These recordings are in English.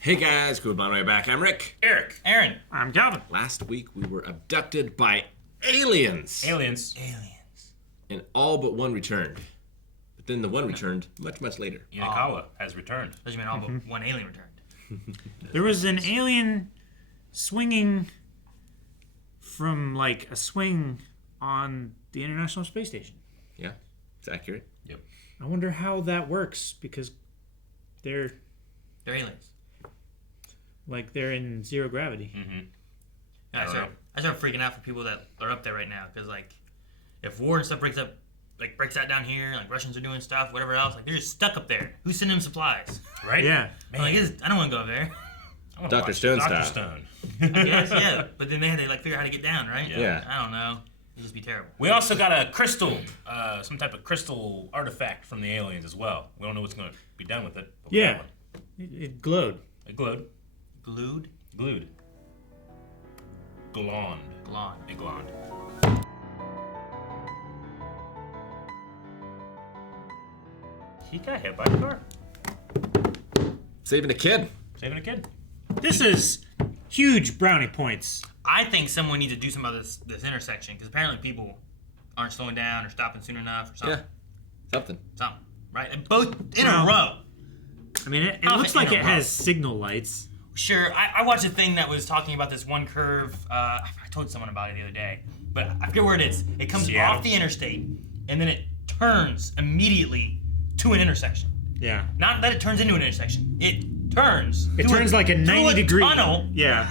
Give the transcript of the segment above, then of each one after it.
Hey guys, cool on my way back. I'm Rick. Eric. Aaron. I'm Calvin. Last week we were abducted by aliens. Aliens. And all but one returned. But then the one returned much later. Yanakawa has returned. Does you mean all but one alien returned? There was an alien swinging from like a swing on the International Space Station. Yeah, it's accurate. Yep. I wonder how that works because they're aliens. like they're in zero gravity. Mm-hmm. Yeah, I start freaking out for people that are up there right now because like if war and stuff breaks out down here, like Russians are doing stuff, whatever else, like they're just stuck up there. Who's sending them supplies? Right? Yeah. Man. Like, I don't want to go up there. Dr. Stone Dr. style. Stone. I guess, yeah. But then they had to like figure out how to get down, right? Yeah. I don't know. It'd just be terrible. We also got a crystal, some type of crystal artifact from the aliens as well. We don't know what's going to be done with it. But we got Yeah. one. It glowed. It glowed. Glued? Glued. Glond. Blonde. It glond. He got hit by a car. Saving a kid. Saving a kid. This is huge brownie points. I think someone needs to do some of this intersection because apparently people aren't slowing down or stopping soon enough or something. Yeah, something. Something, right? And both in a row. I mean, it How looks in like a it row? has signal lights. Sure, I watched a thing that was talking about this one curve. I told someone about it the other day, but I forget where it is. It comes Seattle. off the interstate, and then it turns immediately to an intersection. Yeah. Not that it turns into an intersection. It turns. It through turns like a 90 degree tunnel Yeah.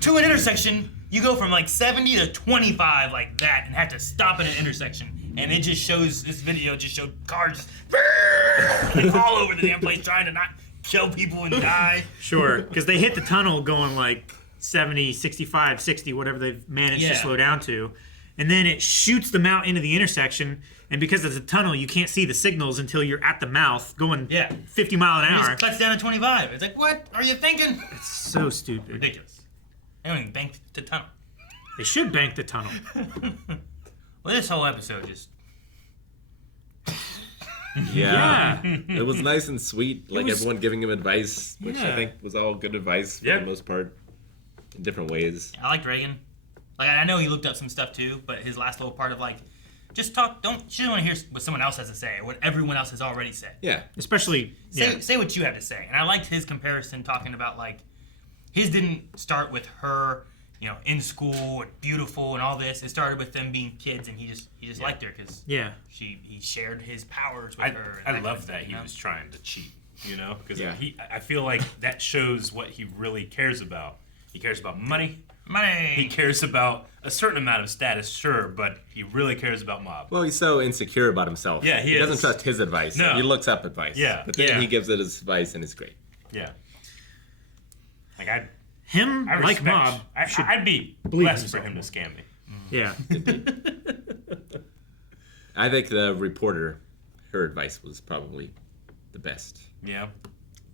to an intersection. You go from like 70 to 25 like that, and have to stop at an intersection. And it just shows. This video just showed cars like, all over the damn place trying to not kill people and die. Sure, because they hit the tunnel going like 70, 65, 60, whatever they've managed to Yeah. slow down to. And then it shoots them out into the intersection. And because it's a tunnel, you can't see the signals until you're at the mouth going 50 mile an It hour. just cuts down to 25. It's like, what are you thinking? It's so stupid. Ridiculous. They don't even bank the tunnel. They should bank the tunnel. Well, this whole episode just... Yeah. Yeah. It was nice and sweet, like was- everyone giving him advice, which I Yeah. think was all good advice for Yeah. the most part, in different ways. I liked Reagan. Like, I know he looked up some stuff too, but his last little part of like, just talk, she doesn't want to hear what someone else has to say or what everyone else has already said. Yeah. Especially, Say what you have to say. And I liked his comparison talking about like, his didn't start with her, in school and beautiful and all this. It started with them being kids, and he just liked her because yeah. he shared his powers with her. I and love kind that of he thing, was trying to cheat, because Yeah. I feel like that shows what he really cares about. He cares about money. He Money. cares about a certain amount of status, sure, but he really cares about mob. Well, he's so insecure about himself. Yeah, he doesn't is. trust his advice. No. He looks up advice. Yeah. But then Yeah. he gives it his advice, and it's great. Yeah. Like Him, I like respect. Mob, I'd be believe blessed for himself him to scam me. yeah. I think the reporter, her advice was probably the best. Yeah. of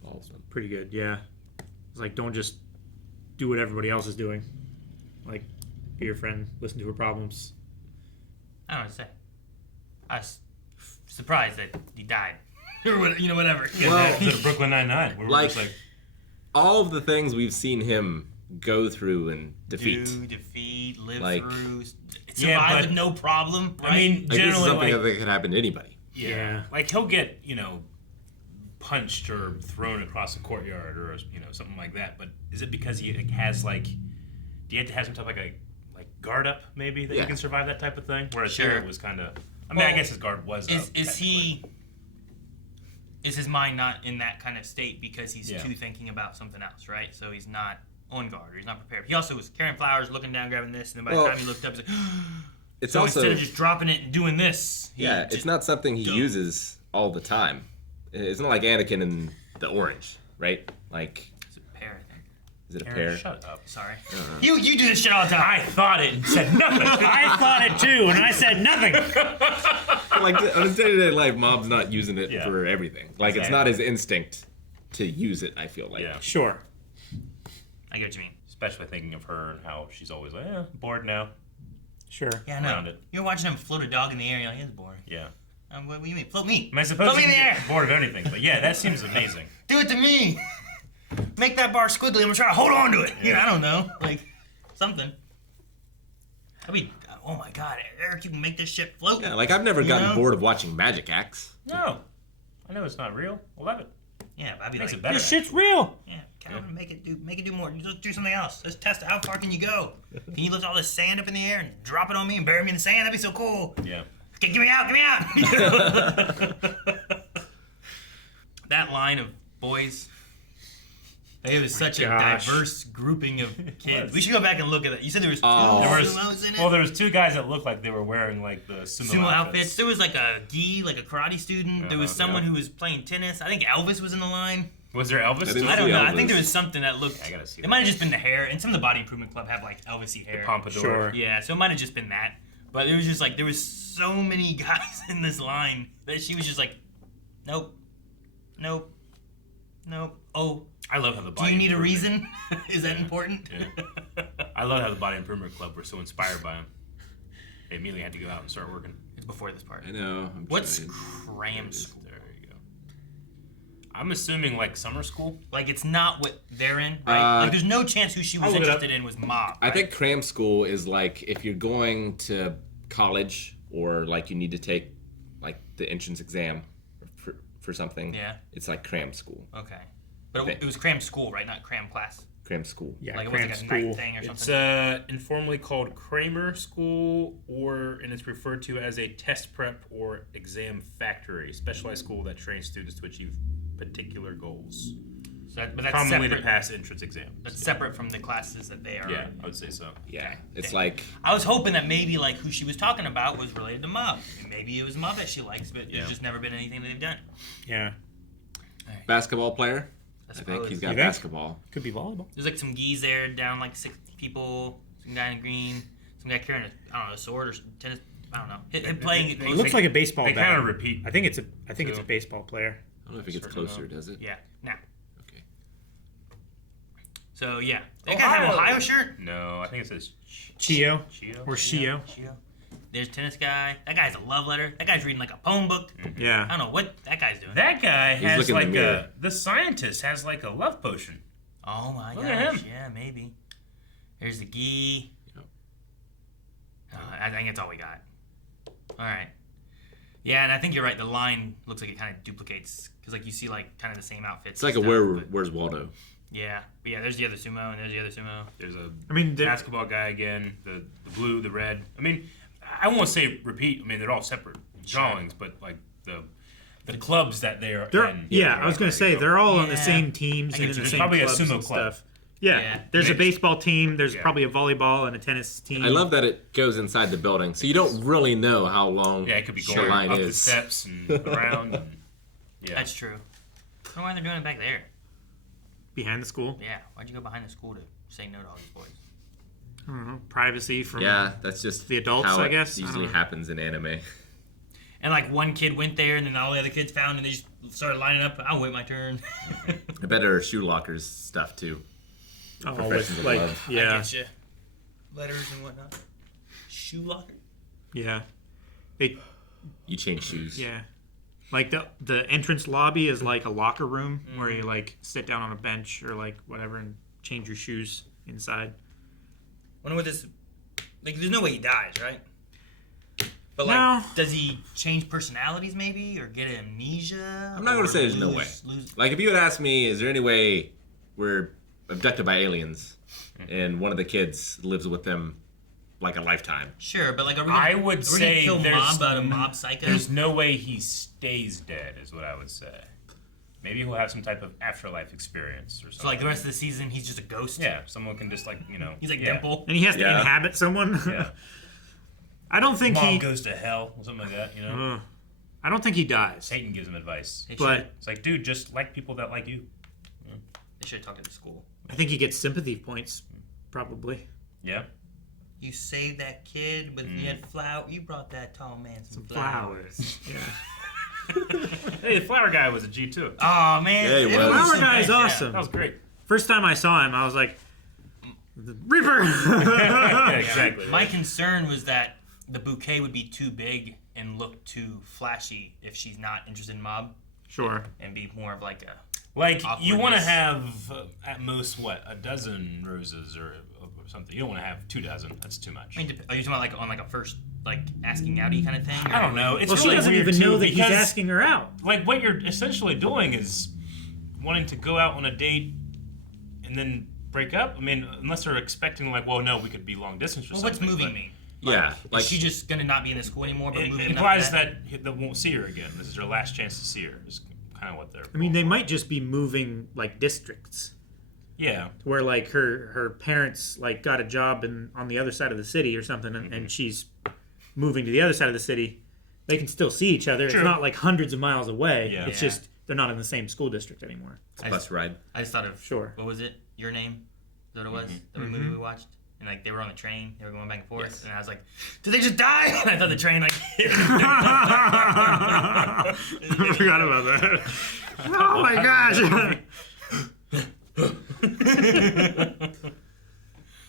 all of them. Pretty good, yeah. It's like, don't just do what everybody else is doing. Like, be your friend, listen to her problems. I don't know what to say. I was surprised that he died. Or whatever. Well, Is it Brooklyn Nine-Nine? Where we're Like- just like, All of the things we've seen him go through and defeat. Live Like- through, Yeah, survive but- with no problem, right? I mean, Like, this is generally, something like, that could happen to anybody. yeah. Like, he'll get, punched or thrown across a courtyard or, something like that. But is it because he has, like, do you have to have some type of, like, guard up, maybe, that Yeah. you can survive that type of thing? Whereas Sure. here it was kind of, I Well, guess his guard was up. Is his mind not in that kind of state because he's Yeah. too thinking about something else, right? So he's not on guard or he's not prepared. He also was carrying flowers, looking down, grabbing this, and then by the Well, time he looked up, he's like, It's so also instead of just dropping it and doing this, he yeah, just- it's not something he Dumb. uses all the time. It's not like Anakin in the Orange, right? Like, It's a pear, I think. is it a Aaron, pear? shut up. Sorry. You do this shit all the time. I thought it and said nothing. I thought it too, and I said nothing. Like on his day-to-day life, Mob's not using it Yeah. for everything. Like it's Exactly. not his instinct to use it. I feel like. Yeah. Sure. I get what you mean. Especially thinking of her and how she's always like, bored now. Sure. Yeah, I know. Around it. You're watching him float a dog in the air, you're like, it's boring. Yeah. What do you mean? Float me. Am I supposed Float to me in the air. get bored of anything? But yeah, that seems amazing. Do it to me. make that bar squiggly. I'm gonna try to hold on to it. Yeah, I don't know, like something. I mean, oh my God, Eric, you can make this shit float. Yeah, like I've never gotten bored of watching magic acts. No, I know it's not real. I love it. Yeah, but I'd be Makes like, it better. This shit's real. yeah, Calvin, make it do more. Let's do something else. Let's test how far can you go. Can you lift all this sand up in the air and drop it on me and bury me in the sand? That'd be so cool. Yeah. Okay, get me out. That line of boys. It was such a diverse grouping of kids. We should go back and look at that. You said there was two sumos in it? Well, there was two guys that looked like they were wearing like the sumo outfits. There was like a gi, like a karate student. There was someone who was playing tennis. I think Elvis was in the line. Was there Elvis? I don't know. I think there was something that looked. I gotta see. It might have just been the hair, and some of the Body Improvement Club have like Elvis-y hair. The pompadour. Sure. Yeah, so it might have just been that. But it was just like there was so many guys in this line that she was just like, nope. Oh. I love how the Do body. you need a reason? Is that important? Yeah. I love how the Body Improvement Club were so inspired by him. They immediately had to go out and start working. It's before this part. I know. What's Cram School? There you go. I'm assuming like summer school. Like it's not what they're in, right? Like there's no chance who she was interested in was Mob. I think Cram School is like if you're going to college or like you need to take like the entrance exam for something. Yeah. It's like Cram School. Okay. But it was Cram School, right? Not Cram Class. Cram School. Yeah, Like it Cram was like a School. night thing or It's something. informally called Kramer School, and it's referred to as a test prep or exam factory, specialized school that trains students to achieve particular goals. But that's Commonly separate. to pass entrance exams. That's separate from the classes that they are. Yeah, I would say so. Yeah. It's like I was hoping that maybe like who she was talking about was related to Mob. And maybe it was Mob that she likes, but there's just never been anything that they've done. Yeah. basketball player. I suppose. think he's got You think? basketball. Could be volleyball. There's like some geese there, down like 6 people. Some guy in green. Some guy carrying a sword or tennis. I don't know. Him playing it It close. looks like a baseball They bat. kind of repeat. I think it's a baseball player. I don't know if it gets Certainly closer, not. does it? Yeah. Nah. Okay. So yeah, that guy have an Ohio shirt. No, I think it says Chio Chio. or Shio. There's tennis guy. That guy's a love letter. That guy's reading like a poem book. Yeah. I don't know what that guy's doing. That guy has looking in like the mirror. the scientist has like a love potion. Oh my Look gosh. at him. Yeah, maybe. There's the gi. Yep. I think that's all we got. All right. Yeah, and I think you're right. The line looks like it kind of duplicates because like you see like kind of the same outfits. It's like a and stuff, but- Where's Waldo? Yeah, but yeah. There's the other sumo and there's the other sumo. There's a I mean, basketball guy again. The blue, the red. I mean, I won't say repeat. I mean, they're all separate drawings, but like the clubs that they are in. Yeah, I was gonna say they're all on the Yeah. same teams I and get in you. the same Probably a clubs sumo and club. stuff. Yeah, Yeah. there's a Maybe. baseball team. There's Yeah. probably a volleyball and a tennis team. I love that it goes inside the building, so you don't really know how long Yeah, it could be the going line up the is. steps and around. And, yeah. That's true. I don't know why they're doing it back there. behind the school. Yeah, why'd you go behind the school to say no to all these boys? I don't know, privacy from. Yeah, that's just The adults, how I it guess? I usually don't know. happens in anime. And like one kid went there, and then all the other kids found, and they just started lining up. I'll wait my turn. I bet there are shoe lockers stuff too. Oh, Professions with, of like love. I yeah, get you. Letters and whatnot. Shoe locker. yeah. They You change shoes. yeah. Like the entrance lobby is like a locker room where you like sit down on a bench or like whatever and change your shoes inside. Wonder what this. Like, there's no way he dies, right? But like, No. does he change personalities maybe, or get amnesia? I'm not gonna or say there's no way. Like if you had asked me, is there any way we're abducted by aliens and one of the kids lives with them like a lifetime? Sure, but like, are we I gonna, would are we say gonna kill there's Mob out of Mob Psycho? There's no way he stays dead, is what I would say. Maybe he'll have some type of afterlife experience or something. So like the rest of the season, he's just a ghost. Yeah, someone can just like He's like yeah. Dimple. And he has to Yeah. inhabit someone. Yeah. I don't think Mom he. goes to hell or something like that. You know, I don't think he dies. Satan gives him advice. They But should, It's like, dude, just like people that like you. they should talk to the school. I think he gets sympathy points, probably. Yeah. You saved that kid, but you had flower. You brought that tall man some Flowers. Yeah. Hey, the flower guy was a G too. Oh man, Yeah, he it was. was Flower so guy is nice, yeah. awesome. That was great. First time I saw him, I was like, Reaper. Yeah, exactly. My concern was that the bouquet would be too big and look too flashy if she's not interested in Mob, Sure. and be more of like a Like, you want to awkwardness. have, at most, what, a dozen roses or something. You don't want to have 2 dozen. That's too much. I mean, are you talking about like on like a first like asking outy kind of thing? I don't know. It's Well, really she doesn't weird, even too, know that he's because, asking her out. Like, what you're essentially doing is wanting to go out on a date and then break up. I mean, unless they're expecting, like, well, no, we could be long distance or Well, something. what's moving but mean? Yeah, like Is she just gonna not be in the school anymore? But It moving implies enough that they won't see her again. This is her last chance to see her. Is kind of what they're. I mean, they might just be moving like districts, Yeah. where like her parents like got a job on the other side of the city or something, and she's moving to the other side of the city. They can still see each other. True. It's not like hundreds of miles away. Yeah. It's Yeah. just they're not in the same school district anymore. it's a bus ride. I just thought of Sure. What was it? Your Name? Is that what it was? The movie we watched. And like they were on the train, they were going back and forth, Yes. and I was like, "Did they just die?" And I thought the train like hit. I forgot about that. Oh my gosh.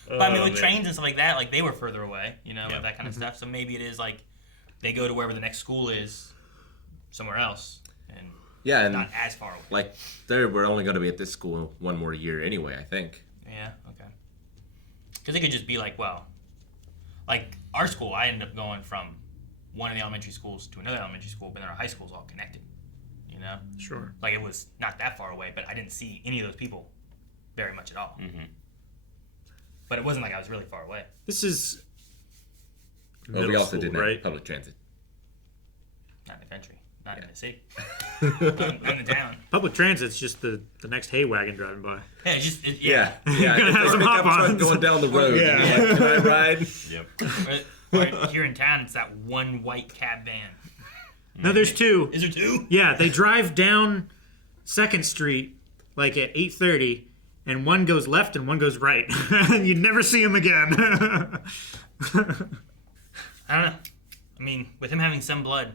But I mean, with trains and stuff like that, like they were further away, you know, Yeah. with that kind of stuff. So maybe it is like they go to wherever the next school is, somewhere else, and Yeah, and not as far away. like we're only going to be at this school one more year anyway, I think. Yeah, okay. Because it could just be like, well, like our school, I ended up going from one of the elementary schools to another elementary school, but then our high school's all connected, you know? Sure. Like it was not that far away, but I didn't see any of those people very much at all. Mm-hmm. But it wasn't like I was really far away. This is Well, middle we also school, didn't right? have public transit. Not in the country, not in the city, not in the town. Public transit's just the next hay wagon driving by. Yeah, it's just, Yeah, yeah. yeah. Gonna It's have a some pickup truck hop-ons. going down the road. Yeah. And you're like, can I ride? Yep. Or here in town, it's that one white cab van. No, there's two. Is there two? Yeah, they drive down 2nd Street like at 8:30, and one goes left and one goes right. And you never see them again. I don't know. I mean, with him having some blood,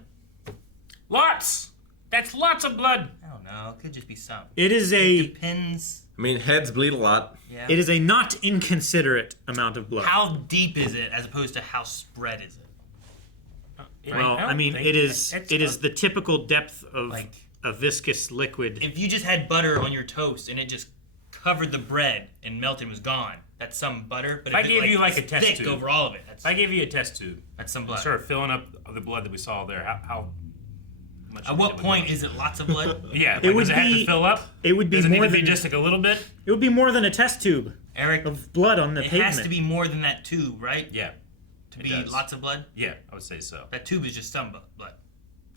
Lots. That's lots of blood. I don't know. It could just be some. It is a Depends. I mean, heads bleed a lot. Yeah. it is a not inconsiderate amount of blood. How deep is it, as opposed to how spread is it? Well, I mean, it is the typical depth of Like- a viscous liquid. If you just had butter on your toast and it just covered the bread and melted and was gone, that's some butter. But I if gave you, like, a is test thick tube. over all of it, that's I gave you a test tube. some blood. Sort of filling up the blood that we saw there. How much? At what point is it lots of blood? Yeah, like, It would does it have to be- fill up? It would be Does it need more to be than just like a little bit? it would be more than a test tube Eric, of blood on the it pavement. has to be more than that tube, right? Yeah. To it be does. lots of blood. Yeah, I would say so. That tube is just some blood.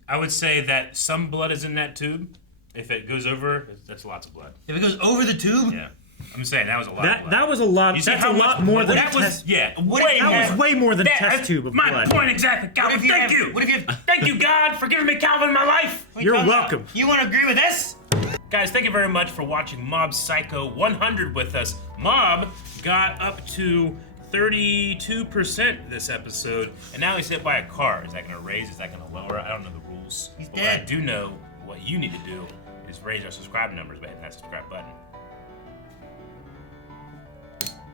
I would say that some blood is in that tube. If it goes over, that's lots of blood. If it goes over the tube, Yeah. I'm saying that was a lot of That blood. that was a lot. You see That's how a lot much more blood- than that a was test. yeah, What way if more. That was way more than a That- test tube of my blood. point exactly, Calvin. if you Thank have- you. what if you have- Thank you, God, for giving me Calvin in my life. What are you You're talking welcome. about? You want to agree with this? Guys, thank you very much for watching Mob Psycho 100 with us. Mob got up to 32% this episode, and now he's hit by a car. Is that going to raise? Is that going to lower? I don't know the rules. He's But what I dead. do know, what you need to do is raise our subscribe numbers by hitting that subscribe button.